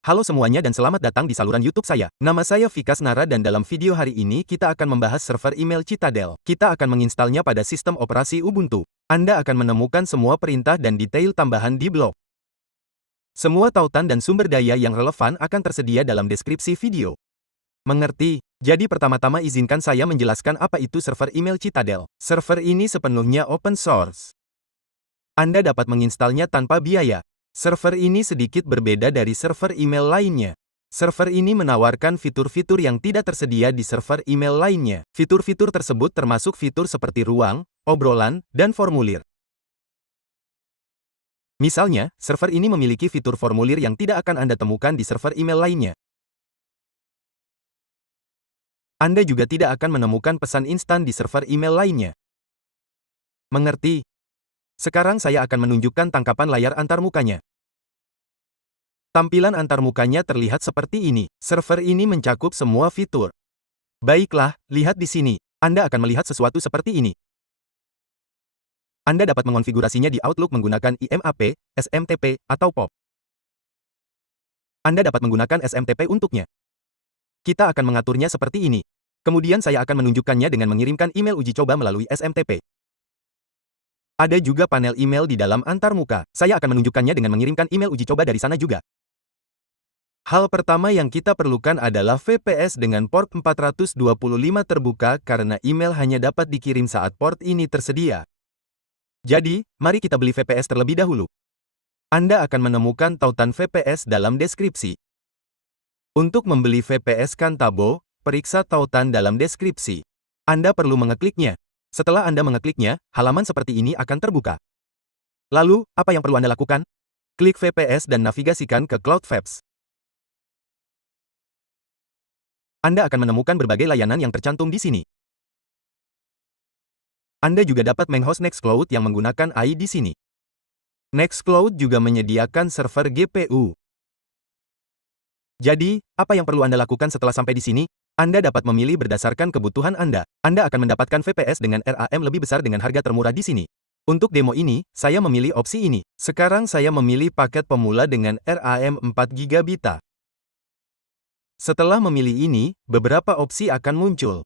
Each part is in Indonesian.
Halo semuanya dan selamat datang di saluran YouTube saya. Nama saya Vikas Nara dan dalam video hari ini kita akan membahas server email Citadel. Kita akan menginstalnya pada sistem operasi Ubuntu. Anda akan menemukan semua perintah dan detail tambahan di blog. Semua tautan dan sumber daya yang relevan akan tersedia dalam deskripsi video. Mengerti? Jadi pertama-tama izinkan saya menjelaskan apa itu server email Citadel. Server ini sepenuhnya open source. Anda dapat menginstalnya tanpa biaya. Server ini sedikit berbeda dari server email lainnya. Server ini menawarkan fitur-fitur yang tidak tersedia di server email lainnya. Fitur-fitur tersebut termasuk fitur seperti ruang, obrolan, dan formulir. Misalnya, server ini memiliki fitur formulir yang tidak akan Anda temukan di server email lainnya. Anda juga tidak akan menemukan pesan instan di server email lainnya. Mengerti? Sekarang saya akan menunjukkan tangkapan layar antarmukanya. Tampilan antarmukanya terlihat seperti ini. Server ini mencakup semua fitur. Baiklah, lihat di sini. Anda akan melihat sesuatu seperti ini. Anda dapat mengonfigurasinya di Outlook menggunakan IMAP, SMTP, atau POP. Anda dapat menggunakan SMTP untuknya. Kita akan mengaturnya seperti ini. Kemudian saya akan menunjukkannya dengan mengirimkan email uji coba melalui SMTP. Ada juga panel email di dalam antarmuka. Saya akan menunjukkannya dengan mengirimkan email uji coba dari sana juga. Hal pertama yang kita perlukan adalah VPS dengan port 425 terbuka karena email hanya dapat dikirim saat port ini tersedia. Jadi, mari kita beli VPS terlebih dahulu. Anda akan menemukan tautan VPS dalam deskripsi. Untuk membeli VPS Kantabo, periksa tautan dalam deskripsi. Anda perlu mengekliknya. Setelah Anda mengekliknya, halaman seperti ini akan terbuka. Lalu, apa yang perlu Anda lakukan? Klik VPS dan navigasikan ke Cloudways. Anda akan menemukan berbagai layanan yang tercantum di sini. Anda juga dapat menghost Nextcloud yang menggunakan AI di sini. Nextcloud juga menyediakan server GPU. Jadi, apa yang perlu Anda lakukan setelah sampai di sini? Anda dapat memilih berdasarkan kebutuhan Anda. Anda akan mendapatkan VPS dengan RAM lebih besar dengan harga termurah di sini. Untuk demo ini, saya memilih opsi ini. Sekarang saya memilih paket pemula dengan RAM 4GB. Setelah memilih ini, beberapa opsi akan muncul.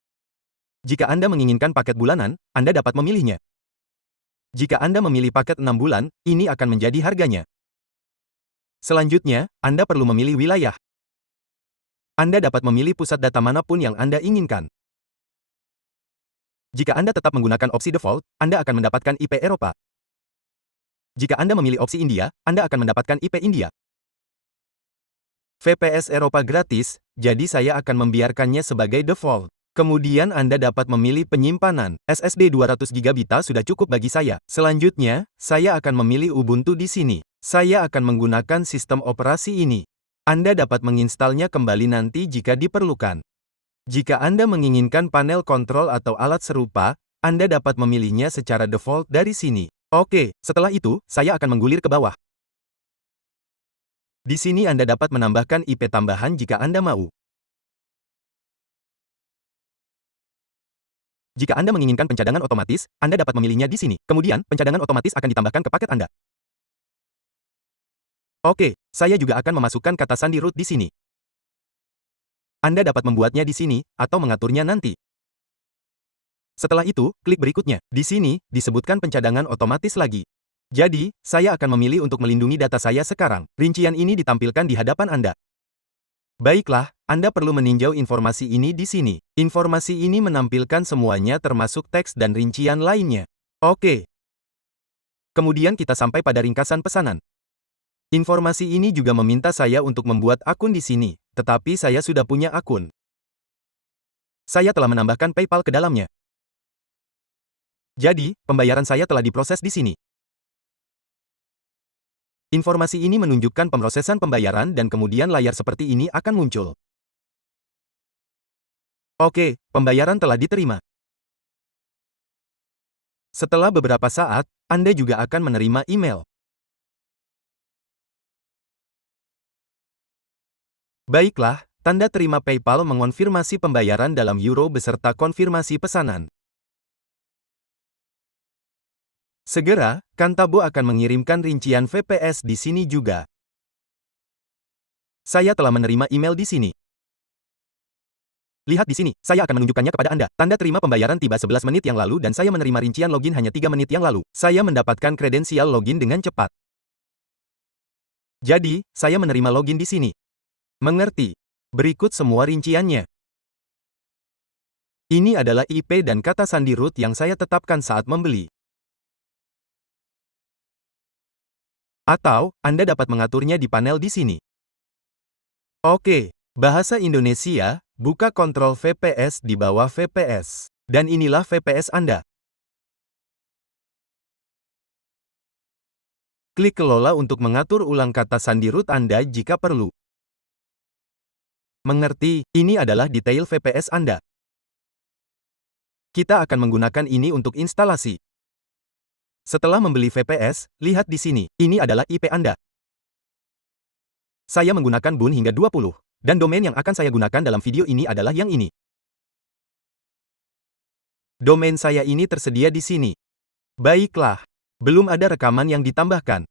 Jika Anda menginginkan paket bulanan, Anda dapat memilihnya. Jika Anda memilih paket 6 bulan, ini akan menjadi harganya. Selanjutnya, Anda perlu memilih wilayah. Anda dapat memilih pusat data manapun yang Anda inginkan. Jika Anda tetap menggunakan opsi default, Anda akan mendapatkan IP Eropa. Jika Anda memilih opsi India, Anda akan mendapatkan IP India. VPS Eropa gratis, jadi saya akan membiarkannya sebagai default. Kemudian Anda dapat memilih penyimpanan. SSD 200GB sudah cukup bagi saya. Selanjutnya, saya akan memilih Ubuntu di sini. Saya akan menggunakan sistem operasi ini. Anda dapat menginstalnya kembali nanti jika diperlukan. Jika Anda menginginkan panel kontrol atau alat serupa, Anda dapat memilihnya secara default dari sini. Oke, setelah itu, saya akan menggulir ke bawah. Di sini Anda dapat menambahkan IP tambahan jika Anda mau. Jika Anda menginginkan pencadangan otomatis, Anda dapat memilihnya di sini. Kemudian, pencadangan otomatis akan ditambahkan ke paket Anda. Oke, saya juga akan memasukkan kata sandi root di sini. Anda dapat membuatnya di sini, atau mengaturnya nanti. Setelah itu, klik berikutnya. Di sini, disebutkan pencadangan otomatis lagi. Jadi, saya akan memilih untuk melindungi data saya sekarang. Rincian ini ditampilkan di hadapan Anda. Baiklah, Anda perlu meninjau informasi ini di sini. Informasi ini menampilkan semuanya termasuk teks dan rincian lainnya. Oke. Kemudian kita sampai pada ringkasan pesanan. Informasi ini juga meminta saya untuk membuat akun di sini, tetapi saya sudah punya akun. Saya telah menambahkan PayPal ke dalamnya. Jadi, pembayaran saya telah diproses di sini. Informasi ini menunjukkan pemrosesan pembayaran dan kemudian layar seperti ini akan muncul. Oke, pembayaran telah diterima. Setelah beberapa saat, Anda juga akan menerima email. Baiklah, tanda terima PayPal mengonfirmasi pembayaran dalam euro beserta konfirmasi pesanan. Segera, Kantabo akan mengirimkan rincian VPS di sini juga. Saya telah menerima email di sini. Lihat di sini, saya akan menunjukkannya kepada Anda. Tanda terima pembayaran tiba 11 menit yang lalu dan saya menerima rincian login hanya 3 menit yang lalu. Saya mendapatkan kredensial login dengan cepat. Jadi, saya menerima login di sini. Mengerti. Berikut semua rinciannya. Ini adalah IP dan kata sandi root yang saya tetapkan saat membeli. Atau, Anda dapat mengaturnya di panel di sini. Oke, bahasa Indonesia, buka kontrol VPS di bawah VPS. Dan inilah VPS Anda. Klik kelola untuk mengatur ulang kata sandi root Anda jika perlu. Mengerti, ini adalah detail VPS Anda. Kita akan menggunakan ini untuk instalasi. Setelah membeli VPS, lihat di sini, ini adalah IP Anda. Saya menggunakan bun hingga 20, dan domain yang akan saya gunakan dalam video ini adalah yang ini. Domain saya ini tersedia di sini. Baiklah, belum ada rekaman yang ditambahkan.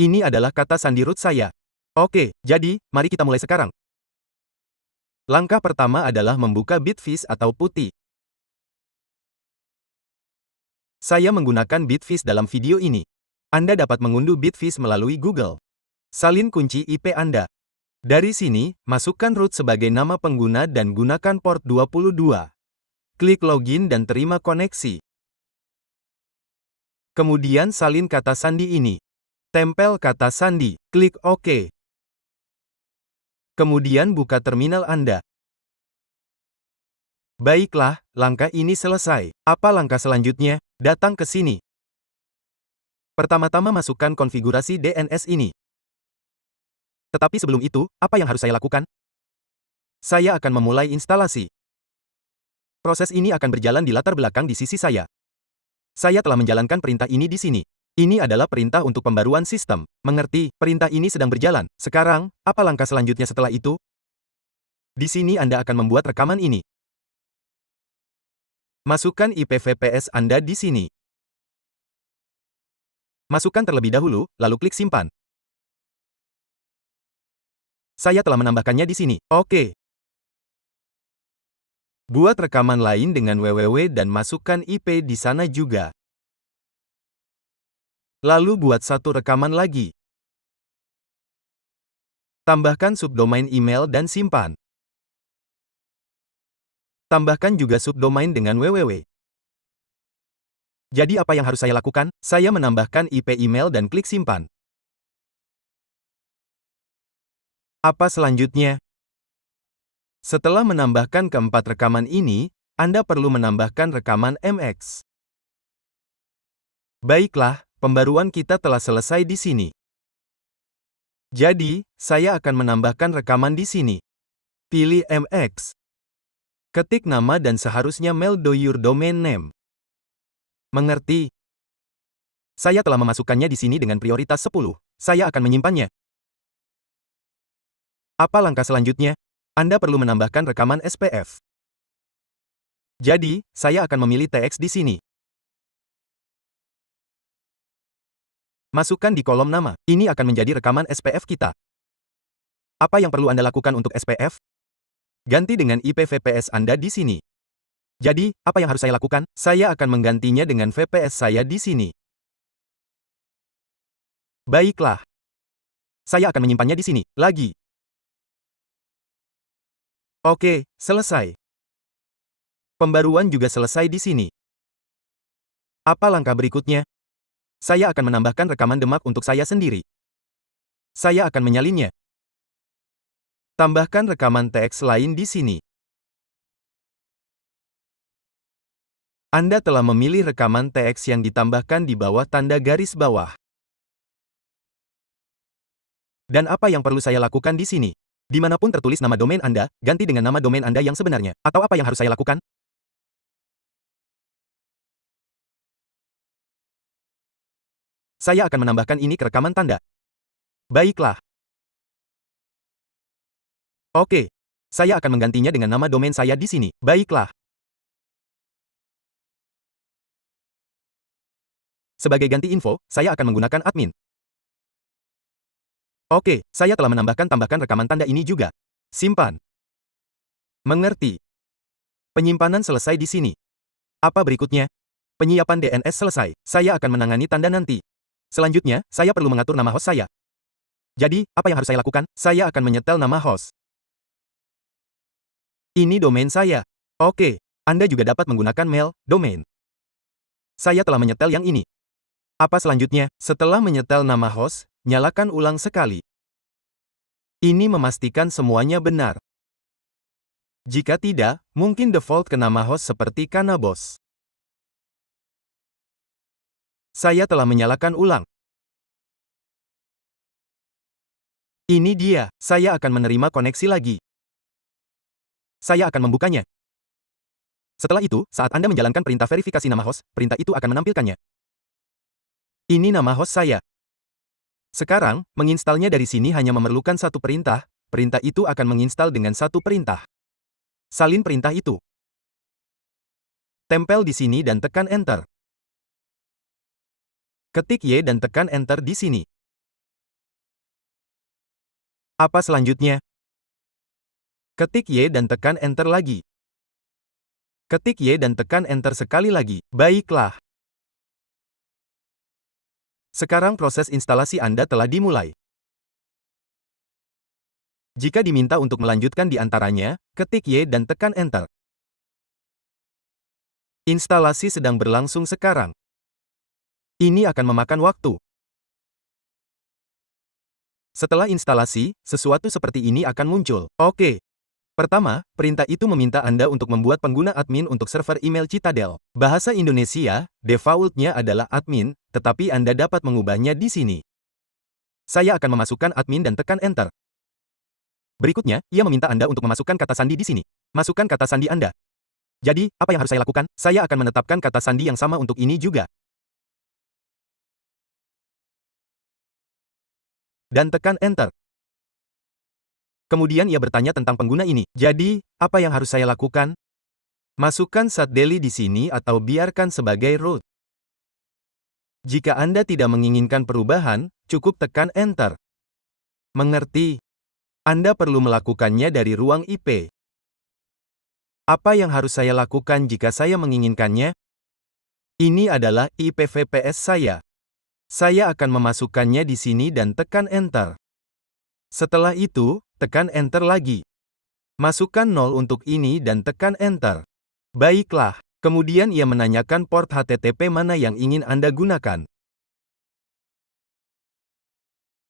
Ini adalah kata sandi root saya. Oke, jadi, mari kita mulai sekarang. Langkah pertama adalah membuka Bitfish atau putih. Saya menggunakan Bitfish dalam video ini. Anda dapat mengunduh Bitfish melalui Google. Salin kunci IP Anda. Dari sini, masukkan root sebagai nama pengguna dan gunakan port 22. Klik login dan terima koneksi. Kemudian salin kata sandi ini. Tempel kata sandi, klik OK. Kemudian buka terminal Anda. Baiklah, langkah ini selesai. Apa langkah selanjutnya? Datang ke sini. Pertama-tama masukkan konfigurasi DNS ini. Tetapi sebelum itu, apa yang harus saya lakukan? Saya akan memulai instalasi. Proses ini akan berjalan di latar belakang di sisi saya. Saya telah menjalankan perintah ini di sini. Ini adalah perintah untuk pembaruan sistem. Mengerti, perintah ini sedang berjalan. Sekarang, apa langkah selanjutnya setelah itu? Di sini Anda akan membuat rekaman ini. Masukkan IP VPS Anda di sini. Masukkan terlebih dahulu, lalu klik simpan. Saya telah menambahkannya di sini. Oke. Buat rekaman lain dengan www dan masukkan IP di sana juga. Lalu buat satu rekaman lagi. Tambahkan subdomain email dan simpan. Tambahkan juga subdomain dengan www. Jadi apa yang harus saya lakukan? Saya menambahkan IP email dan klik simpan. Apa selanjutnya? Setelah menambahkan keempat rekaman ini, Anda perlu menambahkan rekaman MX. Baiklah, pembaruan kita telah selesai di sini. Jadi, saya akan menambahkan rekaman di sini. Pilih MX. Ketik nama dan seharusnya mail do your domain name. Mengerti? Saya telah memasukkannya di sini dengan prioritas 10. Saya akan menyimpannya. Apa langkah selanjutnya? Anda perlu menambahkan rekaman SPF. Jadi, saya akan memilih TX di sini. Masukkan di kolom nama. Ini akan menjadi rekaman SPF kita. Apa yang perlu Anda lakukan untuk SPF? Ganti dengan IP VPS Anda di sini. Jadi, apa yang harus saya lakukan? Saya akan menggantinya dengan VPS saya di sini. Baiklah. Saya akan menyimpannya di sini. Lagi. Oke, selesai. Pembaruan juga selesai di sini. Apa langkah berikutnya? Saya akan menambahkan rekaman demak untuk saya sendiri. Saya akan menyalinnya. Tambahkan rekaman TX lain di sini. Anda telah memilih rekaman TX yang ditambahkan di bawah tanda garis bawah. Dan apa yang perlu saya lakukan di sini? Dimanapun tertulis nama domain Anda, ganti dengan nama domain Anda yang sebenarnya. Atau apa yang harus saya lakukan? Saya akan menambahkan ini ke rekaman tanda. Baiklah. Oke. Saya akan menggantinya dengan nama domain saya di sini. Baiklah. Sebagai ganti info, saya akan menggunakan admin. Oke, saya telah tambahkan rekaman tanda ini juga. Simpan. Mengerti. Penyimpanan selesai di sini. Apa berikutnya? Penyiapan DNS selesai. Saya akan menangani tanda nanti. Selanjutnya, saya perlu mengatur nama host saya. Jadi, apa yang harus saya lakukan? Saya akan menyetel nama host. Ini domain saya. Oke, Anda juga dapat menggunakan mail, domain. Saya telah menyetel yang ini. Apa selanjutnya? Setelah menyetel nama host, nyalakan ulang sekali. Ini memastikan semuanya benar. Jika tidak, mungkin default ke nama host seperti Kanabos. Saya telah menyalakan ulang. Ini dia, saya akan menerima koneksi lagi. Saya akan membukanya. Setelah itu, saat Anda menjalankan perintah verifikasi nama host, perintah itu akan menampilkannya. Ini nama host saya. Sekarang, menginstalnya dari sini hanya memerlukan satu perintah, perintah itu akan menginstal dengan satu perintah. Salin perintah itu. Tempel di sini dan tekan Enter. Ketik Y dan tekan Enter di sini. Apa selanjutnya? Ketik Y dan tekan Enter lagi. Ketik Y dan tekan Enter sekali lagi. Baiklah. Sekarang proses instalasi Anda telah dimulai. Jika diminta untuk melanjutkan di antaranya, ketik Y dan tekan Enter. Instalasi sedang berlangsung sekarang. Ini akan memakan waktu. Setelah instalasi, sesuatu seperti ini akan muncul. Oke. Pertama, perintah itu meminta Anda untuk membuat pengguna admin untuk server email Citadel. Bahasa Indonesia, default-nya adalah admin, tetapi Anda dapat mengubahnya di sini. Saya akan memasukkan admin dan tekan Enter. Berikutnya, ia meminta Anda untuk memasukkan kata sandi di sini. Masukkan kata sandi Anda. Jadi, apa yang harus saya lakukan? Saya akan menetapkan kata sandi yang sama untuk ini juga. Dan tekan Enter. Kemudian ia bertanya tentang pengguna ini. Jadi, apa yang harus saya lakukan? Masukkan satdeli di sini atau biarkan sebagai root. Jika Anda tidak menginginkan perubahan, cukup tekan Enter. Mengerti? Anda perlu melakukannya dari ruang IP. Apa yang harus saya lakukan jika saya menginginkannya? Ini adalah IP VPS saya. Saya akan memasukkannya di sini dan tekan Enter. Setelah itu, tekan Enter lagi. Masukkan 0 untuk ini dan tekan Enter. Baiklah. Kemudian ia menanyakan port HTTP mana yang ingin Anda gunakan.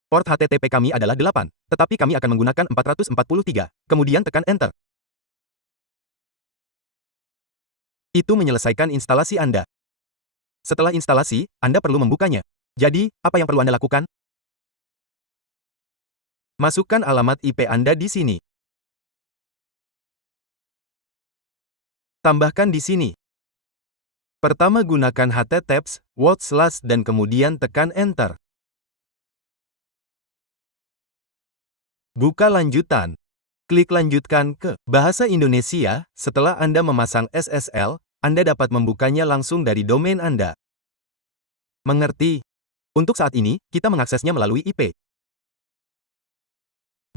Port HTTP kami adalah 8, tetapi kami akan menggunakan 443. Kemudian tekan Enter. Itu menyelesaikan instalasi Anda. Setelah instalasi, Anda perlu membukanya. Jadi, apa yang perlu Anda lakukan? Masukkan alamat IP Anda di sini. Tambahkan di sini. Pertama gunakan https, // dan kemudian tekan Enter. Buka lanjutan. Klik lanjutkan ke Bahasa Indonesia. Setelah Anda memasang SSL, Anda dapat membukanya langsung dari domain Anda. Mengerti? Untuk saat ini, kita mengaksesnya melalui IP.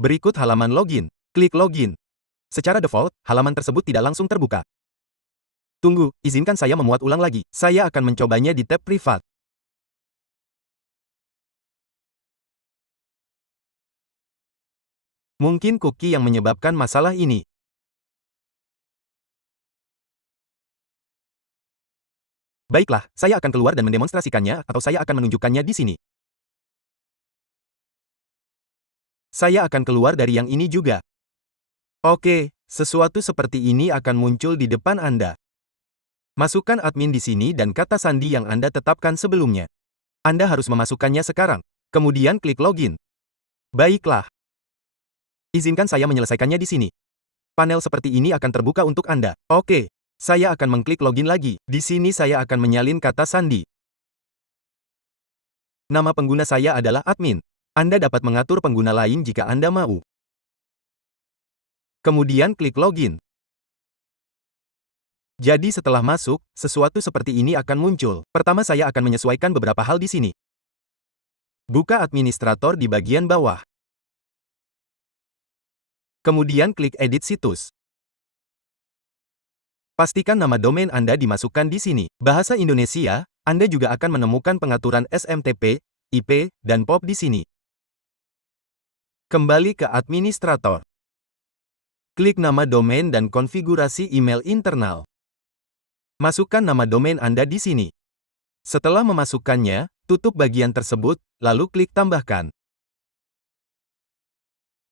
Berikut halaman login. Klik login. Secara default, halaman tersebut tidak langsung terbuka. Tunggu, izinkan saya memuat ulang lagi. Saya akan mencobanya di tab privat. Mungkin cookie yang menyebabkan masalah ini. Baiklah, saya akan keluar dan mendemonstrasikannya, atau saya akan menunjukkannya di sini. Saya akan keluar dari yang ini juga. Oke, sesuatu seperti ini akan muncul di depan Anda. Masukkan admin di sini dan kata sandi yang Anda tetapkan sebelumnya. Anda harus memasukkannya sekarang. Kemudian klik login. Baiklah. Izinkan saya menyelesaikannya di sini. Panel seperti ini akan terbuka untuk Anda. Oke, saya akan mengklik login lagi. Di sini saya akan menyalin kata sandi. Nama pengguna saya adalah admin. Anda dapat mengatur pengguna lain jika Anda mau. Kemudian klik login. Jadi setelah masuk, sesuatu seperti ini akan muncul. Pertama saya akan menyesuaikan beberapa hal di sini. Buka administrator di bagian bawah. Kemudian klik Edit Situs. Pastikan nama domain Anda dimasukkan di sini. Bahasa Indonesia, Anda juga akan menemukan pengaturan SMTP, IP, dan POP di sini. Kembali ke administrator. Klik nama domain dan konfigurasi email internal. Masukkan nama domain Anda di sini. Setelah memasukkannya, tutup bagian tersebut, lalu klik tambahkan.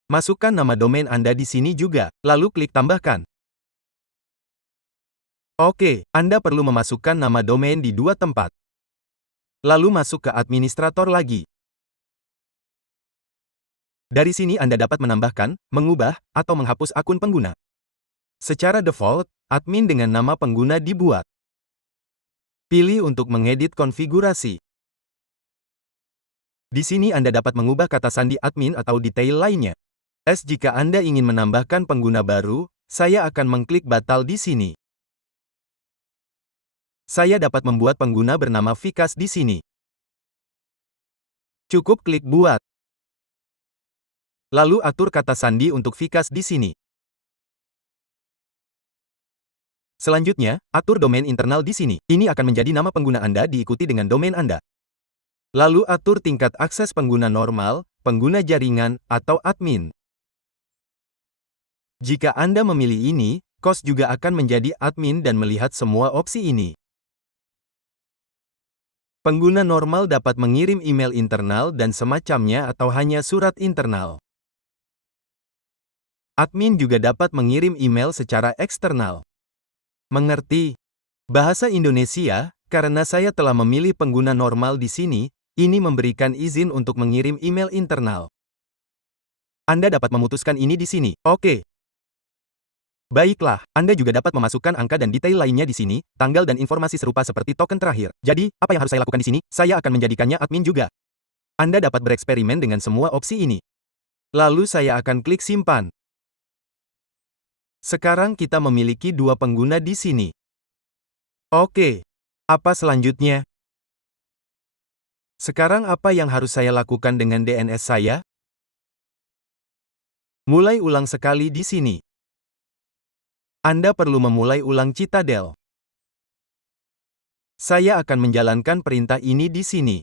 Masukkan nama domain Anda di sini juga, lalu klik tambahkan. Oke, Anda perlu memasukkan nama domain di dua tempat. Lalu masuk ke administrator lagi. Dari sini Anda dapat menambahkan, mengubah, atau menghapus akun pengguna. Secara default, admin dengan nama pengguna dibuat. Pilih untuk mengedit konfigurasi. Di sini Anda dapat mengubah kata sandi admin atau detail lainnya. Jika Anda ingin menambahkan pengguna baru, saya akan mengklik batal di sini. Saya dapat membuat pengguna bernama Vikas di sini. Cukup klik buat. Lalu atur kata sandi untuk Vikas di sini. Selanjutnya, atur domain internal di sini. Ini akan menjadi nama pengguna Anda diikuti dengan domain Anda. Lalu atur tingkat akses pengguna normal, pengguna jaringan, atau admin. Jika Anda memilih ini, host juga akan menjadi admin dan melihat semua opsi ini. Pengguna normal dapat mengirim email internal dan semacamnya atau hanya surat internal. Admin juga dapat mengirim email secara eksternal. Mengerti? Bahasa Indonesia, karena saya telah memilih pengguna normal di sini, ini memberikan izin untuk mengirim email internal. Anda dapat memutuskan ini di sini. Oke. Baiklah, Anda juga dapat memasukkan angka dan detail lainnya di sini, tanggal dan informasi serupa seperti token terakhir. Jadi, apa yang harus saya lakukan di sini? Saya akan menjadikannya admin juga. Anda dapat bereksperimen dengan semua opsi ini. Lalu saya akan klik simpan. Sekarang kita memiliki dua pengguna di sini. Oke, apa selanjutnya? Sekarang apa yang harus saya lakukan dengan DNS saya? Mulai ulang sekali di sini. Anda perlu memulai ulang Citadel. Saya akan menjalankan perintah ini di sini.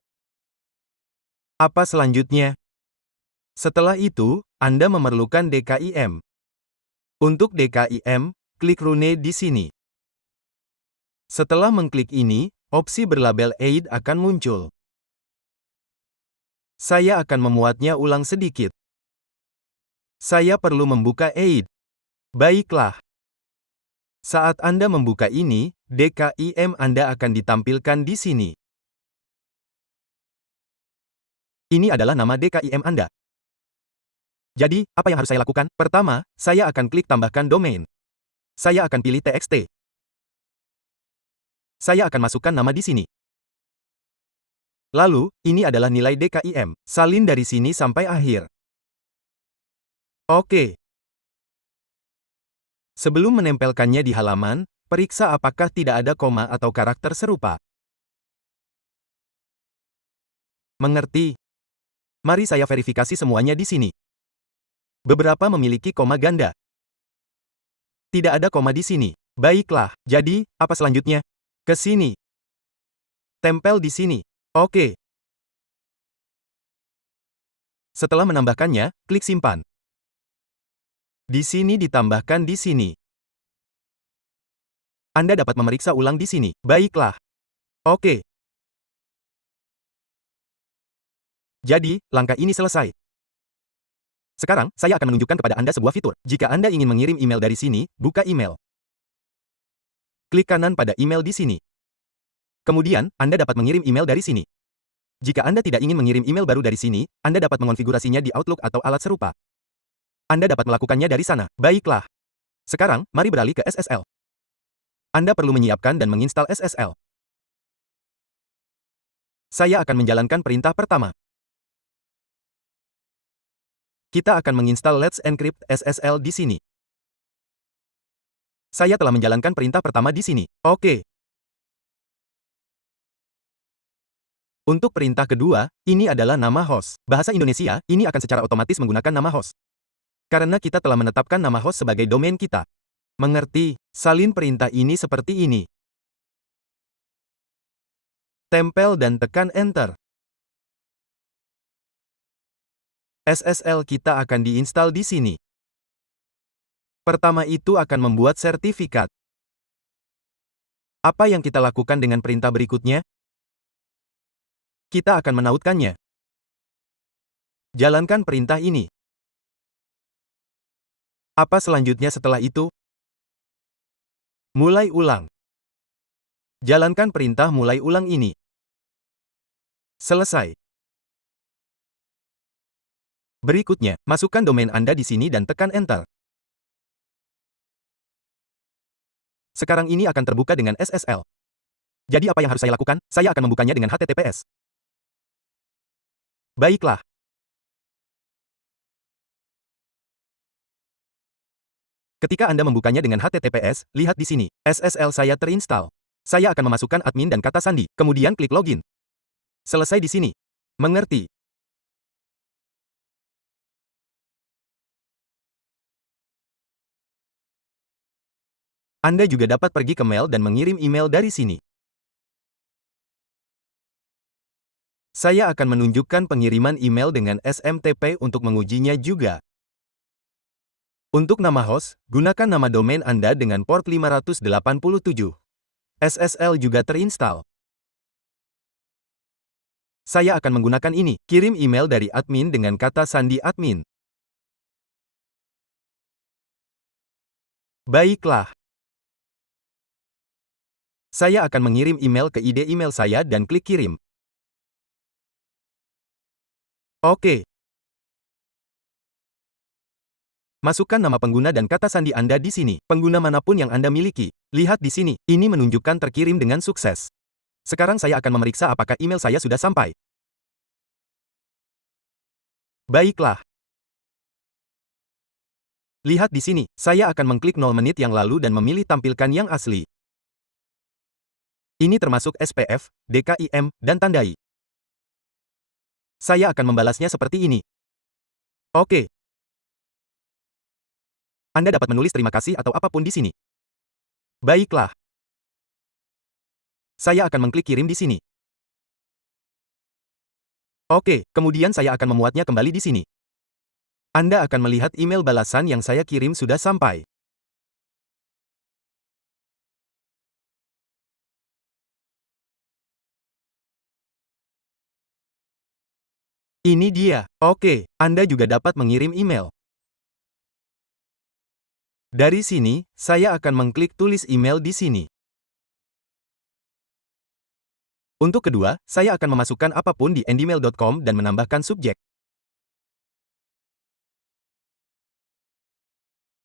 Apa selanjutnya? Setelah itu, Anda memerlukan DKIM. Untuk DKIM, klik Rune di sini. Setelah mengklik ini, opsi berlabel AID akan muncul. Saya akan memuatnya ulang sedikit. Saya perlu membuka AID. Baiklah. Saat Anda membuka ini, DKIM Anda akan ditampilkan di sini. Ini adalah nama DKIM Anda. Jadi, apa yang harus saya lakukan? Pertama, saya akan klik tambahkan domain. Saya akan pilih TXT. Saya akan masukkan nama di sini. Lalu, ini adalah nilai DKIM. Salin dari sini sampai akhir. Oke. Sebelum menempelkannya di halaman, periksa apakah tidak ada koma atau karakter serupa. Mengerti? Mari saya verifikasi semuanya di sini. Beberapa memiliki koma ganda. Tidak ada koma di sini. Baiklah, jadi, apa selanjutnya? Ke sini. Tempel di sini. Oke. Setelah menambahkannya, klik simpan. Di sini ditambahkan di sini. Anda dapat memeriksa ulang di sini. Baiklah. Oke. Jadi, langkah ini selesai. Sekarang, saya akan menunjukkan kepada Anda sebuah fitur. Jika Anda ingin mengirim email dari sini, buka email. Klik kanan pada email di sini. Kemudian, Anda dapat mengirim email dari sini. Jika Anda tidak ingin mengirim email baru dari sini, Anda dapat mengonfigurasinya di Outlook atau alat serupa. Anda dapat melakukannya dari sana. Baiklah. Sekarang, mari beralih ke SSL. Anda perlu menyiapkan dan menginstal SSL. Saya akan menjalankan perintah pertama. Kita akan menginstal Let's Encrypt SSL di sini. Saya telah menjalankan perintah pertama di sini. Oke. Untuk perintah kedua, ini adalah nama host. Bahasa Indonesia, ini akan secara otomatis menggunakan nama host. Karena kita telah menetapkan nama host sebagai domain kita. Mengerti? Salin perintah ini seperti ini. Tempel dan tekan Enter. SSL kita akan diinstal di sini. Pertama itu akan membuat sertifikat. Apa yang kita lakukan dengan perintah berikutnya? Kita akan menautkannya. Jalankan perintah ini. Apa selanjutnya setelah itu? Mulai ulang. Jalankan perintah mulai ulang ini. Selesai. Berikutnya, masukkan domain Anda di sini dan tekan Enter. Sekarang ini akan terbuka dengan SSL. Jadi apa yang harus saya lakukan? Saya akan membukanya dengan HTTPS. Baiklah. Ketika Anda membukanya dengan HTTPS, lihat di sini. SSL saya terinstall. Saya akan memasukkan admin dan kata sandi, kemudian klik login. Selesai di sini. Mengerti? Anda juga dapat pergi ke mail dan mengirim email dari sini. Saya akan menunjukkan pengiriman email dengan SMTP untuk mengujinya juga. Untuk nama host, gunakan nama domain Anda dengan port 587. SSL juga terinstall. Saya akan menggunakan ini. Kirim email dari admin dengan kata sandi admin. Baiklah. Saya akan mengirim email ke ID email saya dan klik kirim. Oke. Masukkan nama pengguna dan kata sandi Anda di sini. Pengguna manapun yang Anda miliki. Lihat di sini. Ini menunjukkan terkirim dengan sukses. Sekarang saya akan memeriksa apakah email saya sudah sampai. Baiklah. Lihat di sini. Saya akan mengklik 0 menit yang lalu dan memilih tampilkan yang asli. Ini termasuk SPF, DKIM, dan tandai. Saya akan membalasnya seperti ini. Oke. Anda dapat menulis terima kasih atau apapun di sini. Baiklah. Saya akan mengklik kirim di sini. Oke, kemudian saya akan memuatnya kembali di sini. Anda akan melihat email balasan yang saya kirim sudah sampai. Ini dia. Oke, Anda juga dapat mengirim email. Dari sini, saya akan mengklik tulis email di sini. Untuk kedua, saya akan memasukkan apapun di endemail.com dan menambahkan subjek.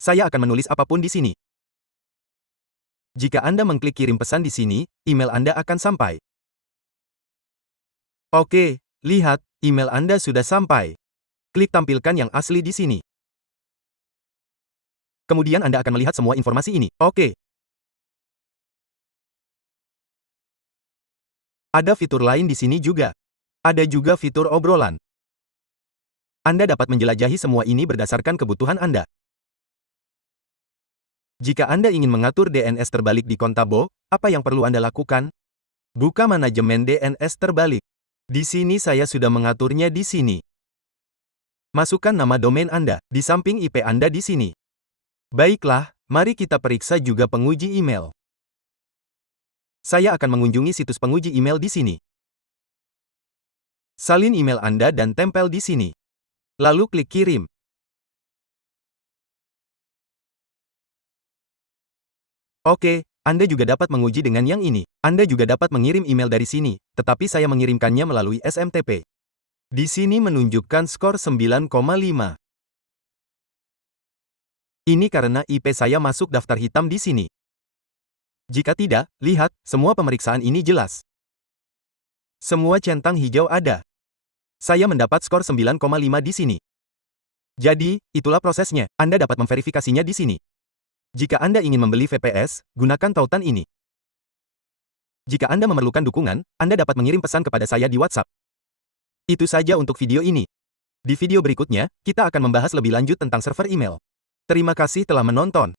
Saya akan menulis apapun di sini. Jika Anda mengklik kirim pesan di sini, email Anda akan sampai. Oke, lihat, email Anda sudah sampai. Klik tampilkan yang asli di sini. Kemudian Anda akan melihat semua informasi ini. Oke. Ada fitur lain di sini juga. Ada juga fitur obrolan. Anda dapat menjelajahi semua ini berdasarkan kebutuhan Anda. Jika Anda ingin mengatur DNS terbalik di Kontabo, apa yang perlu Anda lakukan? Buka manajemen DNS terbalik. Di sini saya sudah mengaturnya di sini. Masukkan nama domain Anda, di samping IP Anda di sini. Baiklah, mari kita periksa juga penguji email. Saya akan mengunjungi situs penguji email di sini. Salin email Anda dan tempel di sini. Lalu klik kirim. Oke, Anda juga dapat menguji dengan yang ini. Anda juga dapat mengirim email dari sini, tetapi saya mengirimkannya melalui SMTP. Di sini menunjukkan skor 9,5. Ini karena IP saya masuk daftar hitam di sini. Jika tidak, lihat, semua pemeriksaan ini jelas. Semua centang hijau ada. Saya mendapat skor 9,5 di sini. Jadi, itulah prosesnya. Anda dapat memverifikasinya di sini. Jika Anda ingin membeli VPS, gunakan tautan ini. Jika Anda memerlukan dukungan, Anda dapat mengirim pesan kepada saya di WhatsApp. Itu saja untuk video ini. Di video berikutnya, kita akan membahas lebih lanjut tentang server email. Terima kasih telah menonton.